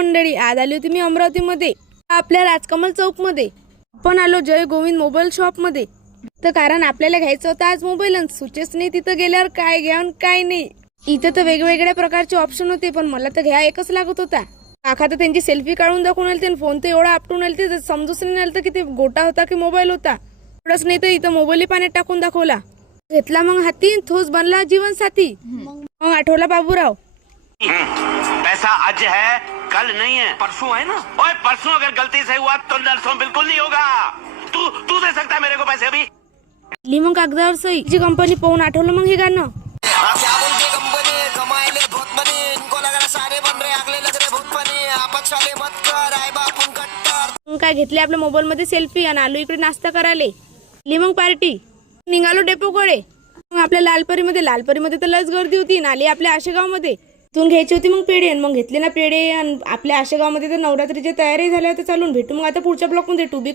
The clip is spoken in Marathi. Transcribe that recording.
मंडळी, आज आली होती मी अमरावतीमध्ये आपल्या राजकमल चौकमध्ये. आपण आलो जय गोविंद मोबाईल शॉपमध्ये. तर कारण आपल्याला घ्यायचं होतं आज मोबाईल आणि सुचेच नाही तिथं गेल्यावर काय घ्या आणि काय नाही. इथं तर वेगवेगळ्या प्रकारचे ऑप्शन होते, पण मला तर घ्या एकच लागत होता. काका तर त्यांची सेल्फी काढून दाखवून आले आणि फोन तर एवढा आपटून आले ते समजूच नाही आलं की ते गोटा होता की मोबाईल होता. एवढंच नाही तर इथं मोबाईल पाण्यात टाकून दाखवला. घेतला मग हाती, तोच बनला जीवन साथी. मग आठवला बाबूराव. पैसा आज है कल नहीं है, परसों है ना. ओए परसों अगर गलती से हुआ तो नरसों बिल्कुल नहीं होगा. तू तू दे सकता है मेरे को पैसे अभी. ली मग कागदावर सही. जी कंपनी पाहून आठवलं मग हे गाणं. क्या बोलती है कंपनी, कमाएले बहुत बने, इनको लग रहा सारे बन रहे, अगले लग रहे बहुत बने, आपस वाले मत कर, आए बापून कट्टर. मग काय घेतले आपल्या मोबाईल मध्ये सेल्फी आणि आलो इकडे नाश्ता करायला. ली मग पार्टी. निघालो डेपोकडे. मग आपल्या लालपरीमध्ये तर लस गर्दी होती. नाली आपल्या आशेगावमध्ये तिथून घ्यायची होती मग पेढे. मग घेतले ना पेढे. आणि आपल्या आशेगावमध्ये तर नवरात्रीची तयारी झाल्या तर चालून भेटू मग आता पुढच्या ब्लॉक मध्ये. To be